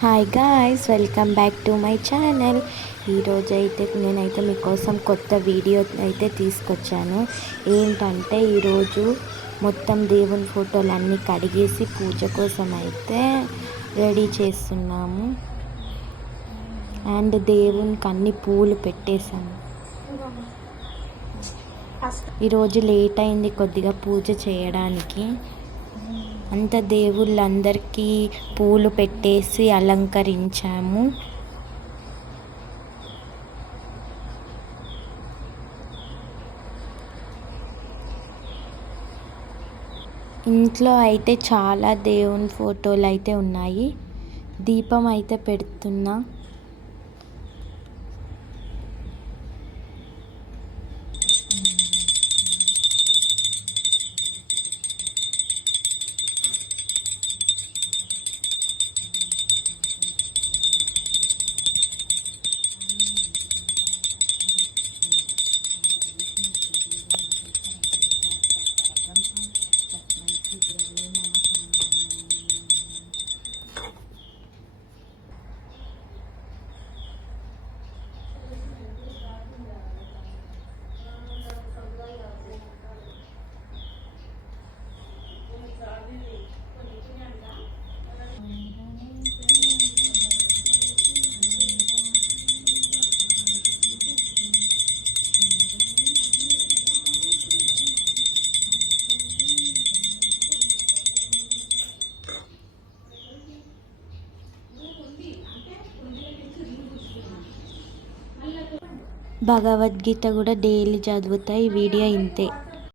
Hi guys, welcome back to my channel. ఈరోజు అయితే నేనైతే మీకోసం కొత్త వీడియో అయితే తీసుకొచ్చాను. ఏంటంటే ఈరోజు మొత్తం దేవుని ఫోటోలన్నీ కడిగేసి పూజ కోసం అయితే రెడీ చేస్తున్నాము. అండ్ దేవునికి అన్ని పూలు పెట్టేశాము. ఈరోజు లేట్ అయింది కొద్దిగా పూజ చేయడానికి. అంత దేవుళ్ళందరికీ పూలు పెట్టేసి అలంకరించాము. ఇంట్లో అయితే చాలా దేవుని ఫోటోలు అయితే ఉన్నాయి. దీపం అయితే పెడుతున్నా. భగవద్గీత కూడా డైలీ చదువుతాయి. ఈ వీడియో ఇంతే.